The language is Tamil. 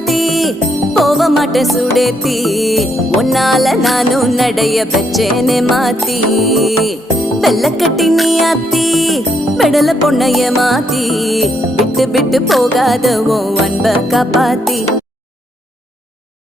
மாத்தி போக மாட்டேன் சுடேத்தி உன்னால நானும் நடைய பெச்சேனே மாத்தி வெள்ளக்கட்டி நீ ஆத்தி பெடல பொண்ணைய மாத்தி விட்டு விட்டு போகாத உன் அன்ப காப்பாத்தி